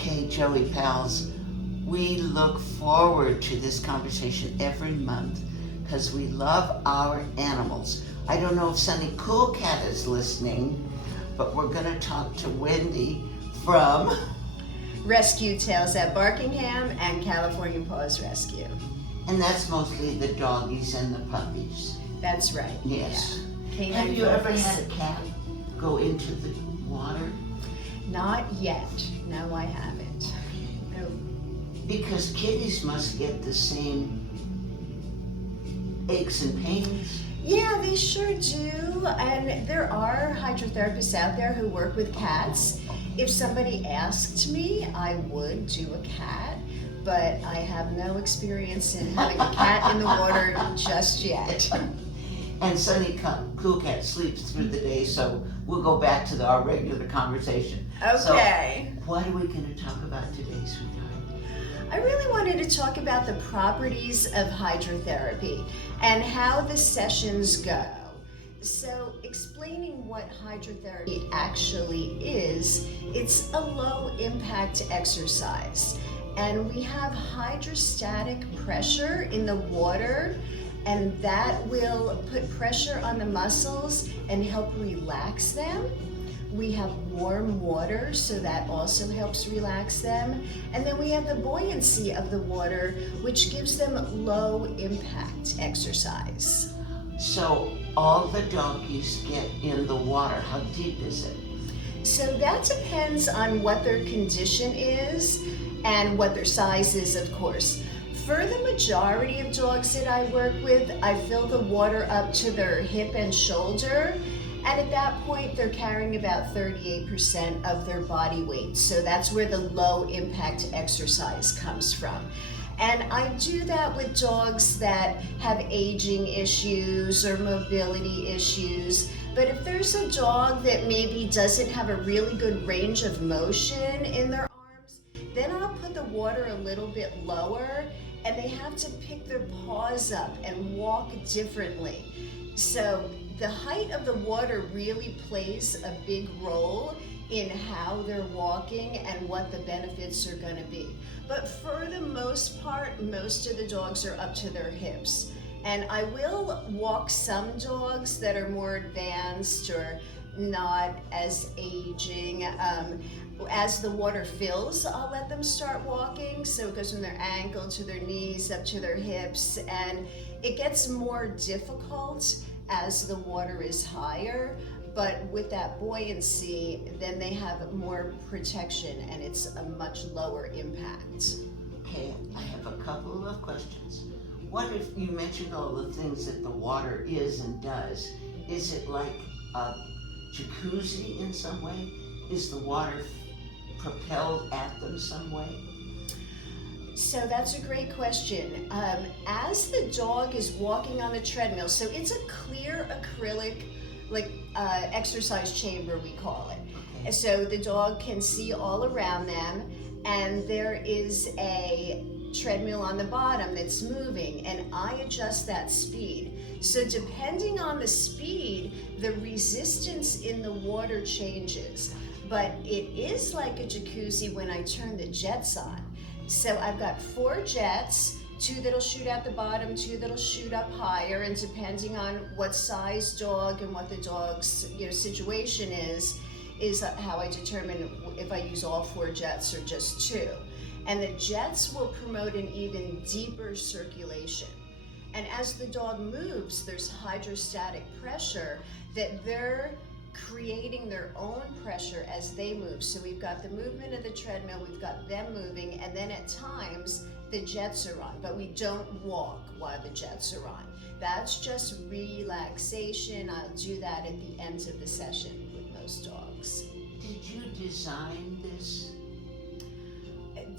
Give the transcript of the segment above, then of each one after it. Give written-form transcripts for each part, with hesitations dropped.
Okay, Joey Pals, we look forward to this conversation every month because we love our animals. I don't know if Sunny Cool Cat is listening, but we're going to talk to Wendy from Rescue Tales at Barkingham and California Paws Rescue. And that's mostly the doggies and the puppies. That's right. Yes. Yeah. Have you ever had a cat go into the water? Not yet. No, I haven't. No. Because kitties must get the same aches and pains. Yeah, they sure do. And there are hydrotherapists out there who work with cats. If somebody asked me, I would do a cat, but I have no experience in having a cat in the water just yet. And Sunny Cool Cat sleeps through the day, so we'll go back to our regular conversation. Okay. So, what are we going to talk about today, sweetheart? I really wanted to talk about the properties of hydrotherapy and how the sessions go. So, explaining what hydrotherapy actually is, it's a low impact exercise. And we have hydrostatic pressure in the water, and that will put pressure on the muscles and help relax them. We have warm water, so that also helps relax them. And then we have the buoyancy of the water, which gives them low impact exercise. So all the doggies get in the water. How deep is it? So that depends on what their condition is and what their size is, of course. For the majority of dogs that I work with, I fill the water up to their hip and shoulder. And at that point, they're carrying about 38% of their body weight. So that's where the low impact exercise comes from. And I do that with dogs that have aging issues or mobility issues. But if there's a dog that maybe doesn't have a really good range of motion in their arms, then I'll put the water a little bit lower and they have to pick their paws up and walk differently. So the height of the water really plays a big role in how they're walking and what the benefits are going to be. But for the most part, most of the dogs are up to their hips. And I will walk some dogs that are more advanced or not as aging. As the water fills, I'll let them start walking. So it goes from their ankle to their knees, up to their hips, and it gets more difficult as the water is higher. But with that buoyancy, then they have more protection and it's a much lower impact. Okay, I have a couple of questions. What if you mentioned all the things that the water is and does? Is it like a jacuzzi in some way? Is the water propelled at them some way? So that's a great question. As the dog is walking on the treadmill, so it's a clear acrylic exercise chamber, we call it. Okay. So the dog can see all around them, and there is a treadmill on the bottom that's moving, and I adjust that speed. So depending on the speed, the resistance in the water changes. But it is like a jacuzzi when I turn the jets on. So I've got 4 jets, 2 that'll shoot out the bottom, 2 that'll shoot up higher, and depending on what size dog and what the dog's situation is how I determine if I use all 4 jets or just 2. And the jets will promote an even deeper circulation. And as the dog moves, there's hydrostatic pressure that they're creating their own pressure as they move. So we've got the movement of the treadmill, we've got them moving, and then at times the jets are on, but we don't walk while the jets are on. That's just relaxation. I'll do that at the end of the session with most dogs. Did you design this?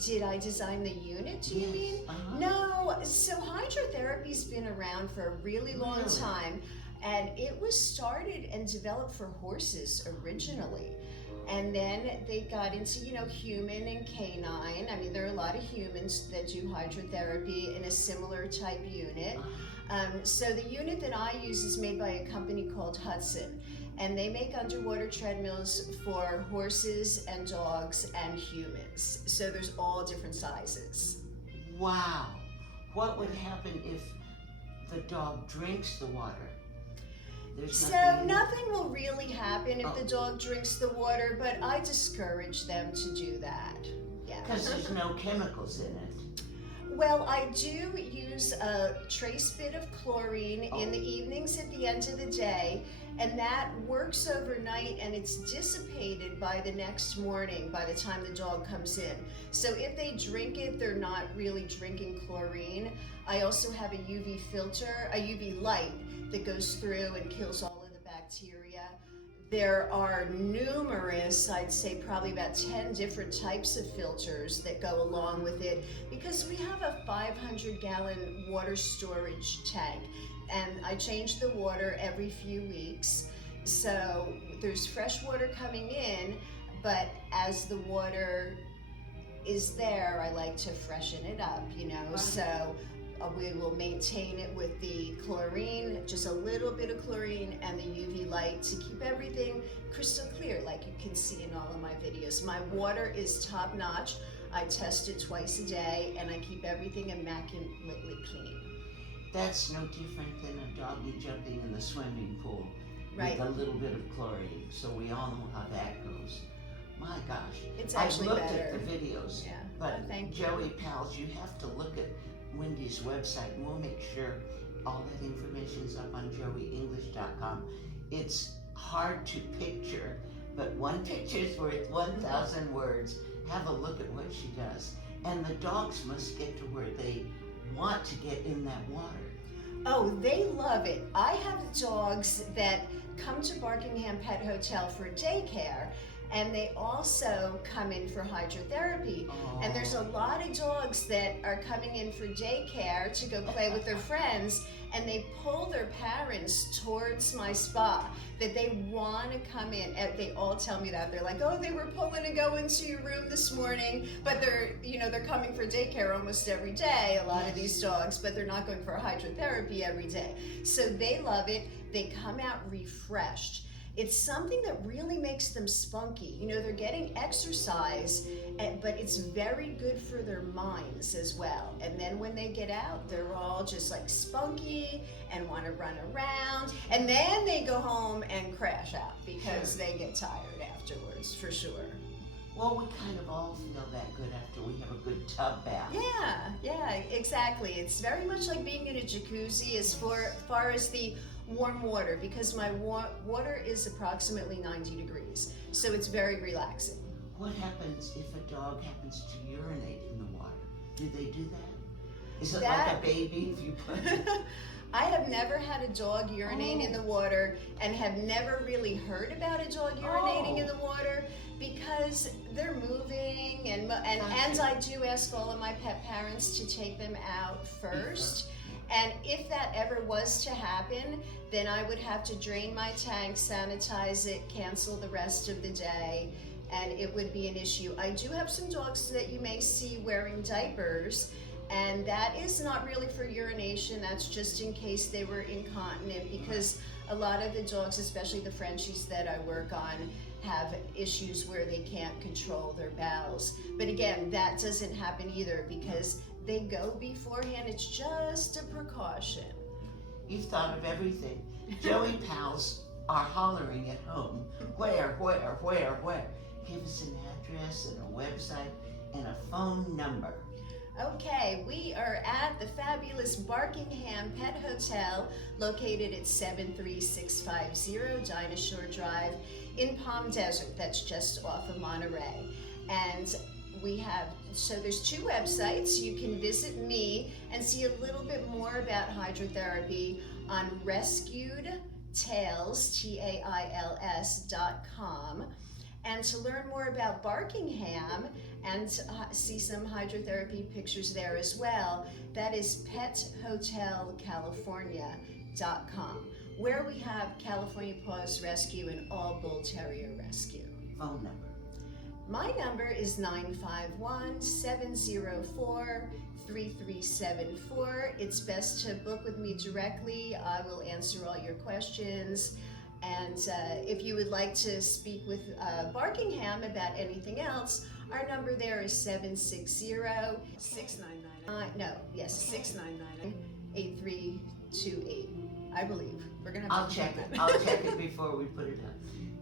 Did I design the unit, do you mean? Uh-huh. No, so hydrotherapy's been around for a really long time. And it was started and developed for horses originally. And then they got into, human and canine. I mean, there are a lot of humans that do hydrotherapy in a similar type unit. So the unit that I use is made by a company called Hudson. and they make underwater treadmills for horses and dogs and humans. So there's all different sizes. Wow. What would happen if the dog drinks the water? So nothing will really happen if the dog drinks the water, but I discourage them to do that. Yeah. Because there's no chemicals in it. Well, I do use a trace bit of chlorine in the evenings at the end of the day, and that works overnight and it's dissipated by the next morning by the time the dog comes in. So if they drink it, they're not really drinking chlorine. I also have a UV filter, a UV light that goes through and kills all of the bacteria. There are numerous, I'd say probably about 10 different types of filters that go along with it, because we have a 500-gallon water storage tank, and I change the water every few weeks. So there's fresh water coming in, but as the water is there, I like to freshen it up, you know. Right. So we will maintain it with the chlorine, just a little bit of chlorine, and the UV light to keep everything crystal clear, like you can see in all of my videos. My water is top notch. I test it twice a day, and I keep everything immaculately clean. That's no different than a doggy jumping in the swimming pool Right. with a little bit of chlorine. So we all know how that goes. My gosh. It's actually I looked better. at the videos, Yeah. but Oh, thank you. Joey Pals, you have to look at Wendy's website, and we'll make sure all that information is up on joeyenglish.com. It's hard to picture, but one picture is worth 1,000 words. Have a look at what she does. And the dogs must get to where they want to get in that water. Oh, they love it. I have dogs that come to Barkingham Pet Hotel for daycare, and they also come in for hydrotherapy. And there's a lot of dogs that are coming in for daycare to go play with their friends, and they pull their parents towards my spa, that they want to come in. And they all tell me that. They're like, oh, they were pulling to go into your room this morning, but they're coming for daycare almost every day, a lot of these dogs, but they're not going for hydrotherapy every day. So they love it. They come out refreshed. It's something that really makes them spunky. They're getting exercise, but it's very good for their minds as well. And then when they get out, they're all just like spunky and want to run around. And then they go home and crash out because they get tired afterwards, for sure. Well, we kind of all feel that good after we have a good tub bath. Yeah, exactly. It's very much like being in a jacuzzi as far as the warm water, because my water is approximately 90 degrees, so it's very relaxing. What happens if a dog happens to urinate in the water? Do they do that? Is it like a baby if you put I have never had a dog urinate in the water, and have never really heard about a dog urinating in the water, because they're moving, and I do ask all of my pet parents to take them out first. And if that ever was to happen, then I would have to drain my tank, sanitize it, cancel the rest of the day, and it would be an issue. I do have some dogs that you may see wearing diapers, and that is not really for urination. That's just in case they were incontinent, because a lot of the dogs, especially the Frenchies that I work on, have issues where they can't control their bowels. But again, that doesn't happen either, because they go beforehand. It's just a precaution. You've thought of everything. Joey Pals are hollering at home. Where? Give us an address and a website and a phone number. Okay, we are at the fabulous Barkingham Pet Hotel, located at 73650 Dinah Shore Drive in Palm Desert. That's just off of Monterey. And there's two websites. You can visit me and see a little bit more about hydrotherapy on rescuedtails.com. And to learn more about Barkingham and see some hydrotherapy pictures there as well, that is pethotelcalifornia.com, where we have California Paws Rescue and all Bull Terrier Rescue. Phone number. My number is 951-704-3374. It's best to book with me directly. I will answer all your questions. And if you would like to speak with Barkingham about anything else, our number there is 8328, I believe. We're gonna have I'll check it. I'll check it before we put it up.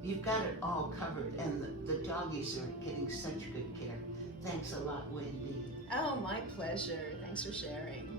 You've got it all covered, and the doggies are getting such good care. Thanks a lot, Wendy. Oh, my pleasure. Thanks for sharing.